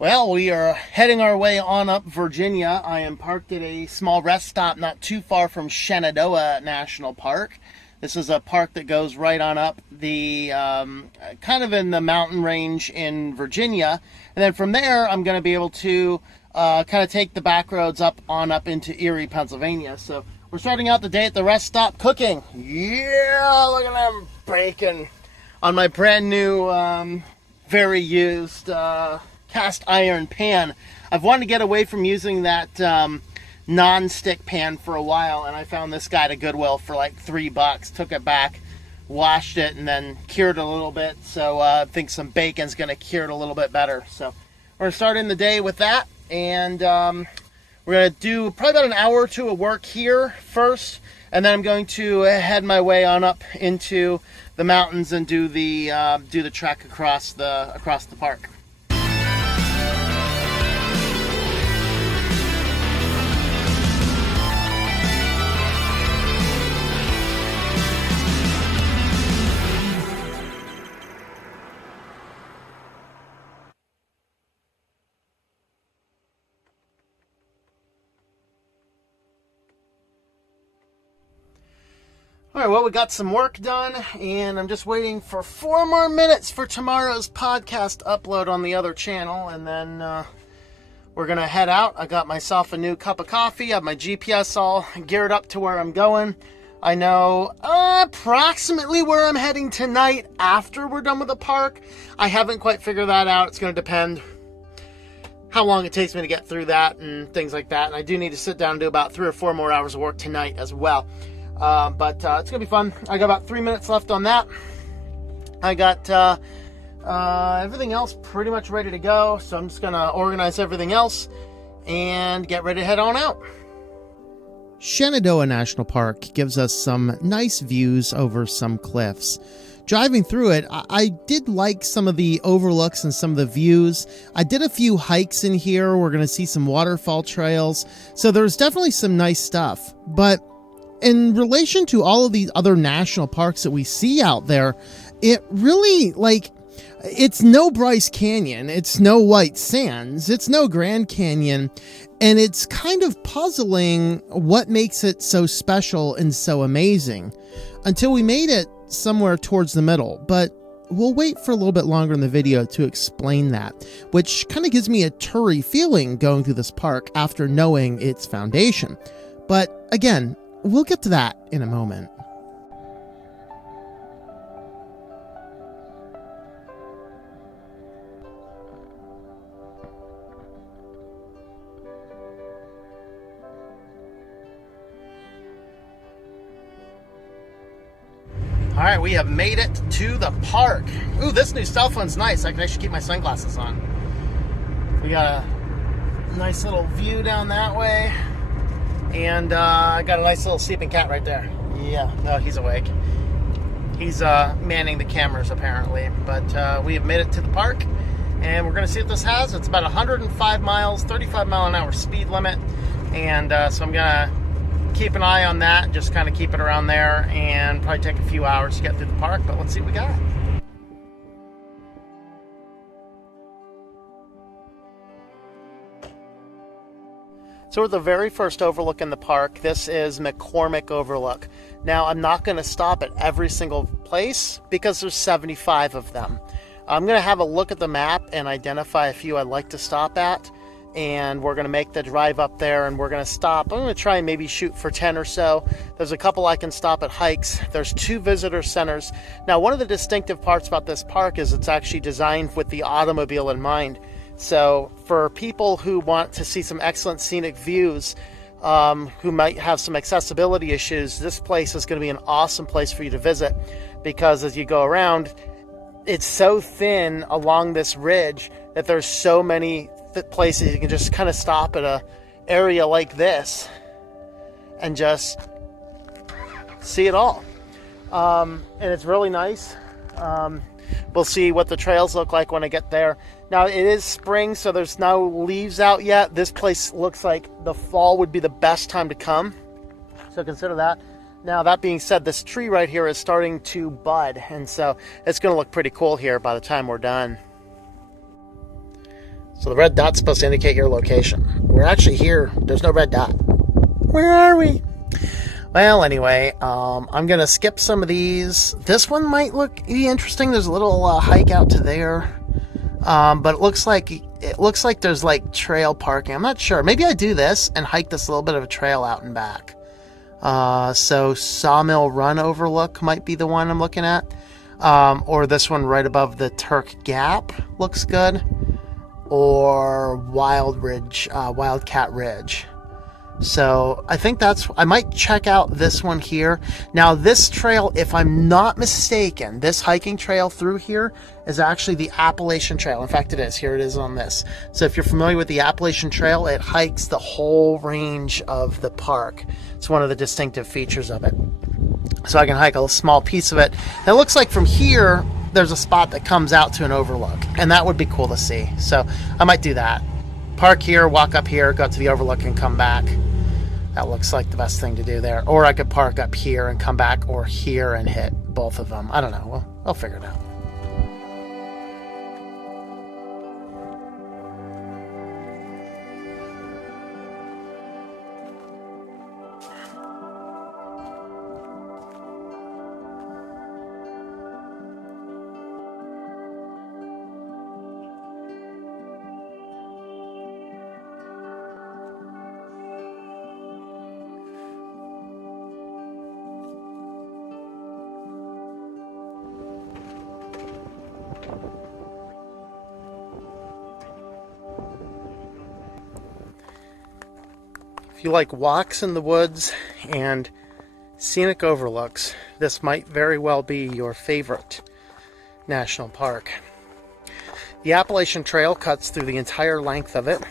Well, we are heading our way on up Virginia. I am parked at a small rest stop not too far from Shenandoah National Park. This is a park that goes right on up the kind of in the mountain range in Virginia. And then from there, I'm going to be able to kind of take the back roads up into Erie, Pennsylvania. So we're starting out the day at the rest stop cooking. Yeah, look at them bacon on my brand new, very used cast iron pan. I've wanted to get away from using that non-stick pan for a while, and I found this guy at Goodwill for like $3. Took it back, washed it, and then cured it a little bit. So I think some bacon's going to cure it a little bit better. So we're going to start in the day with that, and we're going to do probably about an hour or two of work here first, and then I'm going to head my way on up into the mountains and do the trek across the park. All right, well, we got some work done, and I'm just waiting for 4 more minutes for tomorrow's podcast upload on the other channel, and then we're going to head out. I got myself a new cup of coffee. I have my GPS all geared up to where I'm going. I know approximately where I'm heading tonight after we're done with the park. I haven't quite figured that out. It's going to depend how long it takes me to get through that and things like that, and I do need to sit down and do about 3 or 4 more hours of work tonight as well. But it's going to be fun. I got about 3 minutes left on that. I got everything else pretty much ready to go. So I'm just going to organize everything else and get ready to head on out. Shenandoah National Park gives us some nice views over some cliffs. Driving through it, I did like some of the overlooks and some of the views. I did a few hikes in here. We're going to see some waterfall trails. So there's definitely some nice stuff. But in relation to all of these other national parks that we see out there, it really, it's no Bryce Canyon, it's no White Sands, it's no Grand Canyon, and it's kind of puzzling what makes it so special and so amazing until we made it somewhere towards the middle. But we'll wait for a little bit longer in the video to explain that, which kind of gives me a toury feeling going through this park after knowing its foundation. But again, we'll get to that in a moment. All right, we have made it to the park. Ooh, this new cell phone's nice. I can actually keep my sunglasses on. We got a nice little view down that way. And I got a nice little sleeping cat right there. Yeah, no, he's awake. He's manning the cameras apparently. But we have made it to the park, and we're going to see what this has. It's about 105 miles, 35 mile an hour speed limit. And so I'm going to keep an eye on that, just kind of keep it around there, and probably take a few hours to get through the park. But let's see what we got. So we're at the very first overlook in the park. This is McCormick Overlook. Now, I'm not going to stop at every single place because there's 75 of them. I'm going to have a look at the map and identify a few I'd like to stop at. And we're going to make the drive up there, and we're going to stop. I'm going to try and maybe shoot for 10 or so. There's a couple I can stop at hikes. There's 2 visitor centers. Now, one of the distinctive parts about this park is it's actually designed with the automobile in mind. So for people who want to see some excellent scenic views, who might have some accessibility issues, this place is going to be an awesome place for you to visit, because as you go around, it's so thin along this ridge that there's so many places you can just kind of stop at a area like this and just see it all. And it's really nice. We'll see what the trails look like when I get there. Now, it is spring, so there's no leaves out yet. This place looks like the fall would be the best time to come, so consider that. Now, that being said, this tree right here is starting to bud, and so it's going to look pretty cool here by the time we're done. So the red dot's supposed to indicate your location. We're actually here. There's no red dot. Where are we? Well, anyway, I'm going to skip some of these. This one might be interesting. There's a little hike out to there. But it looks like there's like trail parking. I'm not sure. Maybe I do this and hike this little bit of a trail out and back. So Sawmill Run Overlook might be the one I'm looking at. Or this one right above the Turk Gap looks good. Or Wildcat Ridge. So I think I might check out this one here. Now this trail, if I'm not mistaken, this hiking trail through here is actually the Appalachian Trail. In fact, it is. Here it is on this. So if you're familiar with the Appalachian Trail, it hikes the whole range of the park. It's one of the distinctive features of it. So I can hike a small piece of it. And it looks like from here, there's a spot that comes out to an overlook. And that would be cool to see. So I might do that. Park here, walk up here, go to the overlook and come back. That looks like the best thing to do there. Or I could park up here and come back, or here and hit both of them. I don't know. I'll figure it out. If you like walks in the woods and scenic overlooks, this might very well be your favorite national park. The Appalachian Trail cuts through the entire length of it,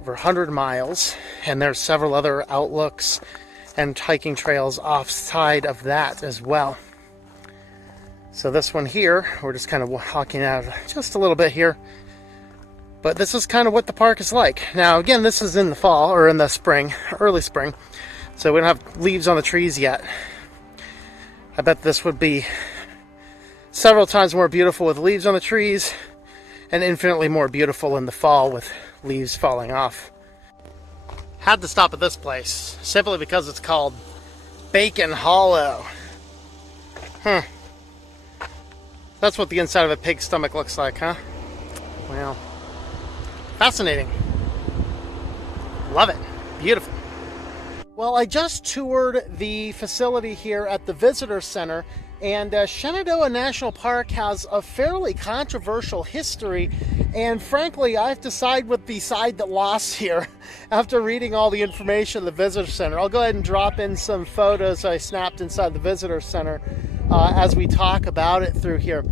over 100 miles, and there's several other outlooks and hiking trails offside of that as well. So this one here, we're just kind of walking out just a little bit here. But this is kind of what the park is like. Now, again, this is in the fall, or in the spring, early spring. So we don't have leaves on the trees yet. I bet this would be several times more beautiful with leaves on the trees, and infinitely more beautiful in the fall with leaves falling off. Had to stop at this place, simply because it's called Bacon Hollow. That's what the inside of a pig's stomach looks like, huh? Well, fascinating. Love it. Beautiful. Well, I just toured the facility here at the Visitor Center, and Shenandoah National Park has a fairly controversial history, and frankly, I have to side with the side that lost here after reading all the information at the Visitor Center. I'll go ahead and drop in some photos I snapped inside the Visitor Center as we talk about it through here.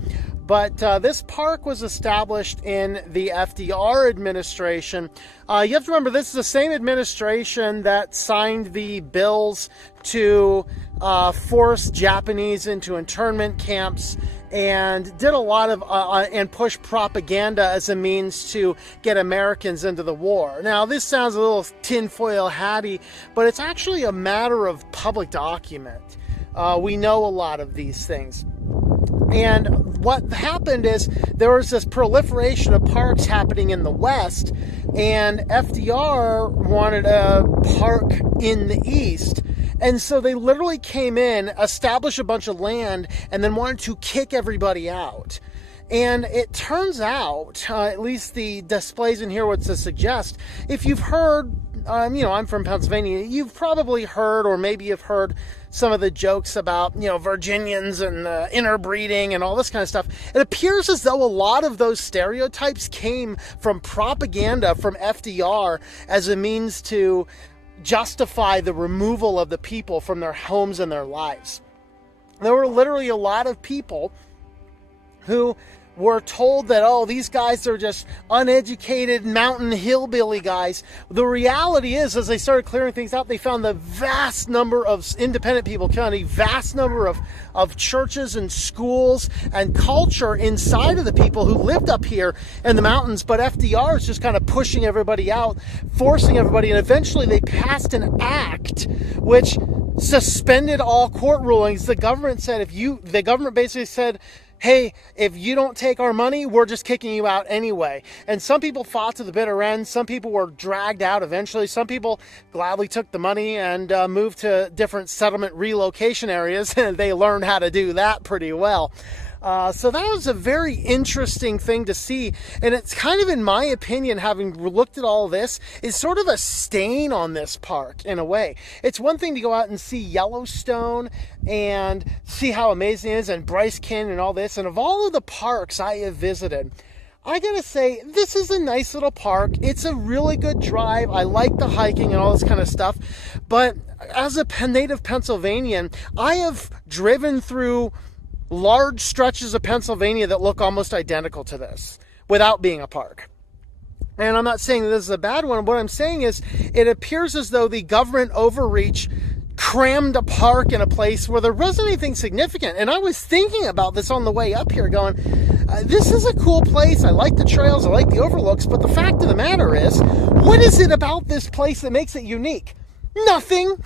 But this park was established in the FDR administration. You have to remember, this is the same administration that signed the bills to force Japanese into internment camps and did a lot of and push propaganda as a means to get Americans into the war. Now, this sounds a little tinfoil hatty, but it's actually a matter of public document. We know a lot of these things. And what happened is there was this proliferation of parks happening in the West, and FDR wanted a park in the East. And so they literally came in, established a bunch of land, and then wanted to kick everybody out. And it turns out, at least the displays in here would suggest, if you've heard, I'm from Pennsylvania, you've probably heard, or maybe you've heard some of the jokes about, Virginians and interbreeding and all this kind of stuff. It appears as though a lot of those stereotypes came from propaganda from FDR as a means to justify the removal of the people from their homes and their lives. There were literally a lot of people who were told that, oh, these guys are just uneducated mountain hillbilly guys. The reality is, as they started clearing things out, they found the vast number of independent people, county vast number of churches and schools and culture inside of the people who lived up here in the mountains. But FDR is just kind of pushing everybody out, forcing everybody, and eventually they passed an act which suspended all court rulings. The government said, the government basically said, hey, if you don't take our money, we're just kicking you out anyway. And some people fought to the bitter end. Some people were dragged out eventually. Some people gladly took the money and moved to different settlement relocation areas, and they learned how to do that pretty well. So that was a very interesting thing to see. And it's kind of, in my opinion, having looked at all this, is sort of a stain on this park in a way. It's one thing to go out and see Yellowstone and see how amazing it is, and Bryce Canyon and all this. And of all of the parks I have visited, I gotta say, this is a nice little park. It's a really good drive. I like the hiking and all this kind of stuff. But as a native Pennsylvanian, I have driven through large stretches of Pennsylvania that look almost identical to this without being a park. And I'm not saying that this is a bad one. What I'm saying is, it appears as though the government overreach crammed a park in a place where there wasn't anything significant. And I was thinking about this on the way up here going, this is a cool place. I like the trails. I like the overlooks. But the fact of the matter is, what is it about this place that makes it unique? Nothing.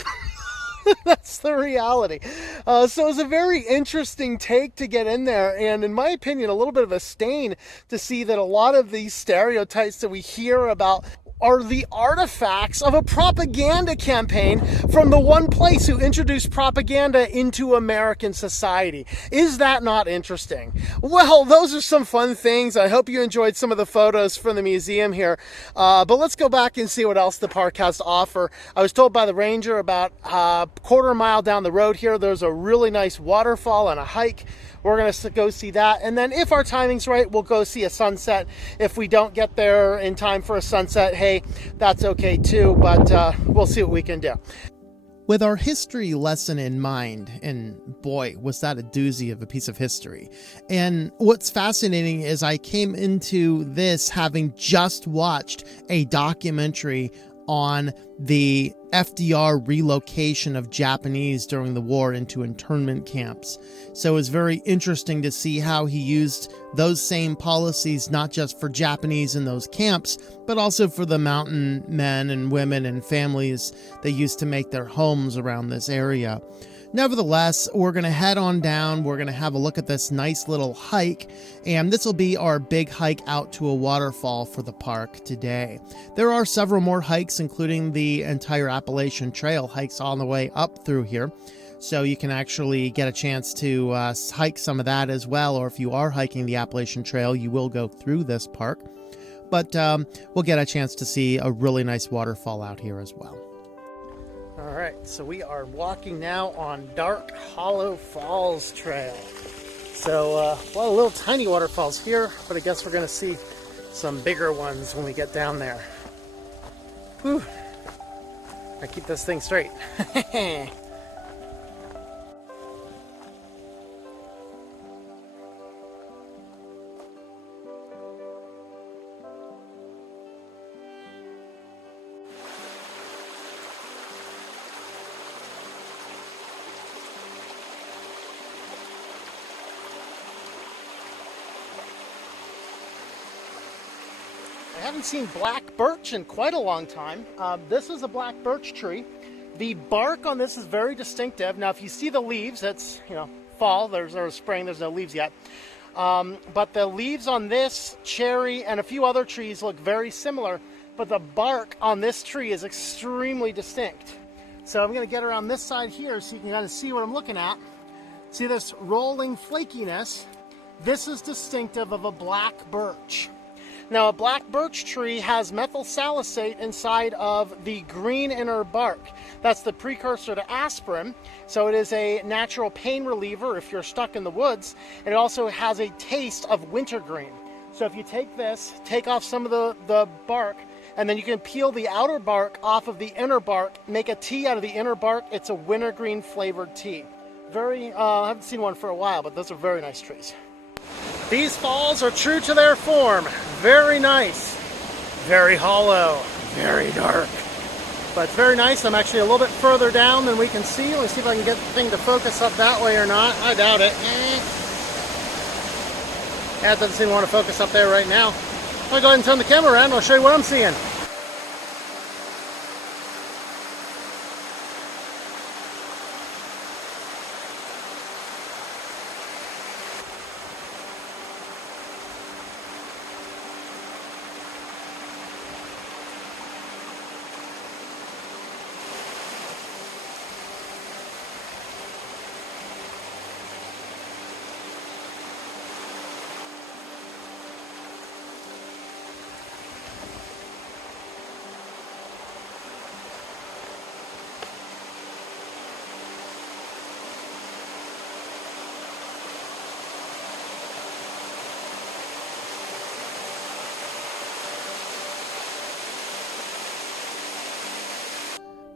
That's the reality. So it was a very interesting take to get in there, and in my opinion, a little bit of a stain to see that a lot of these stereotypes that we hear about are the artifacts of a propaganda campaign from the one place who introduced propaganda into American society. Is that not interesting? Well, those are some fun things. I hope you enjoyed some of the photos from the museum here. But let's go back and see what else the park has to offer. I was told by the ranger about a quarter mile down the road here, there's a really nice waterfall and a hike. We're going to go see that. And then if our timing's right, we'll go see a sunset. If we don't get there in time for a sunset, hey, that's okay too. But we'll see what we can do. With our history lesson in mind, and boy, was that a doozy of a piece of history. And what's fascinating is I came into this having just watched a documentary on the FDR relocation of Japanese during the war into internment camps. So it was very interesting to see how he used those same policies, not just for Japanese in those camps, but also for the mountain men and women and families that used to make their homes around this area. Nevertheless, we're going to head on down. We're going to have a look at this nice little hike, and this will be our big hike out to a waterfall for the park today. There are several more hikes, including the entire Appalachian Trail hikes on the way up through here. So you can actually get a chance to hike some of that as well, or if you are hiking the Appalachian Trail, you will go through this park. But we'll get a chance to see a really nice waterfall out here as well. All right, so we are walking now on Dark Hollow Falls Trail. So a lot of little tiny waterfalls here, but I guess we're going to see some bigger ones when we get down there. Whew. I keep this thing straight. I haven't seen black birch in quite a long time. This is a black birch tree. The bark on this is very distinctive. Now, if you see the leaves, it's, fall, there's spring, there's no leaves yet. But the leaves on this cherry and a few other trees look very similar, but the bark on this tree is extremely distinct. So I'm going to get around this side here so you can kind of see what I'm looking at. See this rolling flakiness? This is distinctive of a black birch. Now, a black birch tree has methyl salicylate inside of the green inner bark. That's the precursor to aspirin, so it is a natural pain reliever if you're stuck in the woods. And it also has a taste of wintergreen. So if you take this, take off some of the bark, and then you can peel the outer bark off of the inner bark, make a tea out of the inner bark. It's a wintergreen flavored tea. I haven't seen one for a while, but those are very nice trees. These falls are true to their form. Very nice. Very hollow. Very dark. But it's very nice. I'm actually a little bit further down than we can see. Let's see if I can get the thing to focus up that way or not. I doubt it. Yeah, it doesn't seem to want to focus up there right now. I'll go ahead and turn the camera around and I'll show you what I'm seeing.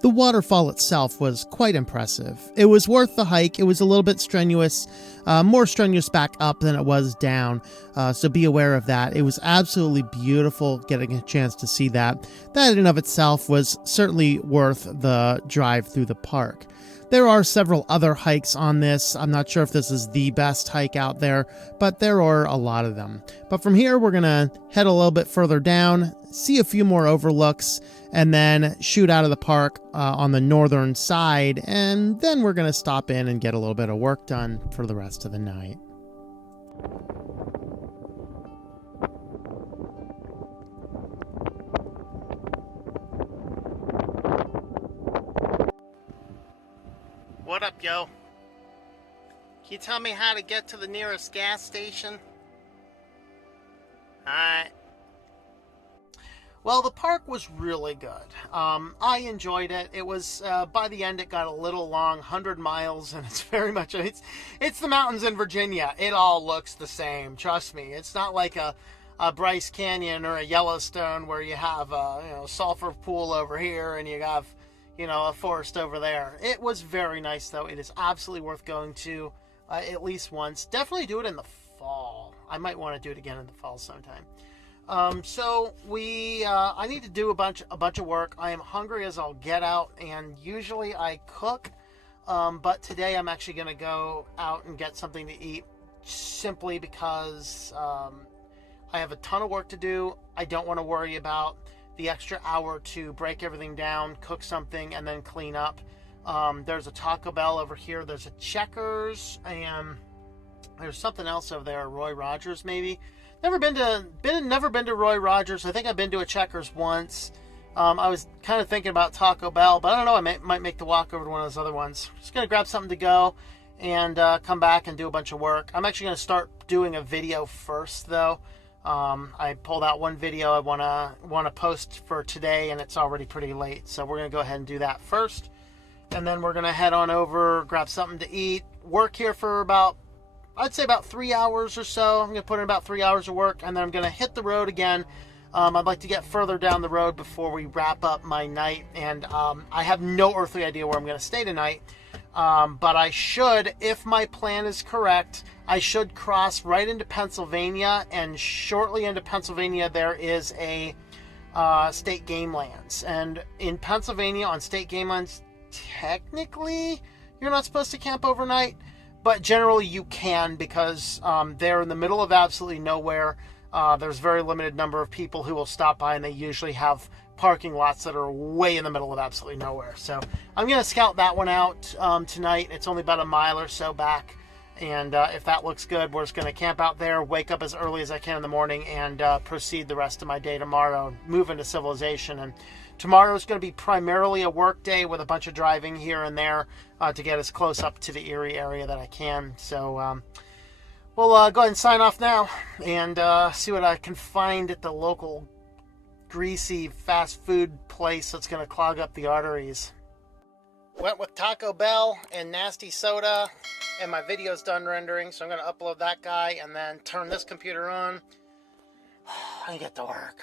The waterfall itself was quite impressive. It was worth the hike. It was a little bit strenuous, more strenuous back up than it was down, so be aware of that. It was absolutely beautiful getting a chance to see that. That in and of itself was certainly worth the drive through the park. There are several other hikes on this. I'm not sure if this is the best hike out there, but there are a lot of them. But from here, we're going to head a little bit further down, see a few more overlooks, and then shoot out of the park on the northern side, and then we're going to stop in and get a little bit of work done for the rest of the night. What up, yo? Can you tell me how to get to the nearest gas station? Alright. Well, the park was really good. I enjoyed it. It was, by the end, it got a little long, 100 miles, and it's very much, it's the mountains in Virginia. It all looks the same, trust me. It's not like a Bryce Canyon or a Yellowstone where you have a sulfur pool over here and you have a forest over there. It was very nice, though. It is absolutely worth going to at least once. Definitely do it in the fall. I might want to do it again in the fall sometime. So I need to do a bunch of work. I am hungry as I'll get out, and usually I cook, but today I'm actually going to go out and get something to eat, simply because I have a ton of work to do. I don't want to worry about the extra hour to break everything down, cook something, and then clean up. There's a Taco Bell over here. There's a Checkers, and there's something else over there. Roy Rogers, maybe. Never been to Roy Rogers. I think I've been to a Checkers once. I was kind of thinking about Taco Bell, but I don't know. I might make the walk over to one of those other ones. Just gonna grab something to go and come back and do a bunch of work. I'm actually gonna start doing a video first, though. I pulled out one video I wanna post for today, and it's already pretty late, so we're gonna go ahead and do that first, and then we're gonna head on over, grab something to eat, work here for I'd say about 3 hours or so. I'm gonna put in about 3 hours of work, and then I'm gonna hit the road again. I'd like to get further down the road before we wrap up my night, and I have no earthly idea where I'm gonna stay tonight. But I should, if my plan is correct, I should cross right into Pennsylvania, and shortly into Pennsylvania there is a state game lands. And in Pennsylvania, on state game lands, technically you're not supposed to camp overnight, but generally you can, because they're in the middle of absolutely nowhere. There's a very limited number of people who will stop by, and they usually have parking lots that are way in the middle of absolutely nowhere. So I'm going to scout that one out tonight. It's only about a mile or so back, and if that looks good, we're just going to camp out there, wake up as early as I can in the morning, and proceed the rest of my day tomorrow, move into civilization. And tomorrow is going to be primarily a work day with a bunch of driving here and there to get as close up to the Erie area that I can. So we'll go ahead and sign off now and see what I can find at the local greasy fast food place that's going to clog up the arteries. Went with Taco Bell and nasty soda, and my video's done rendering, so I'm going to upload that guy and then turn this computer on and get to work.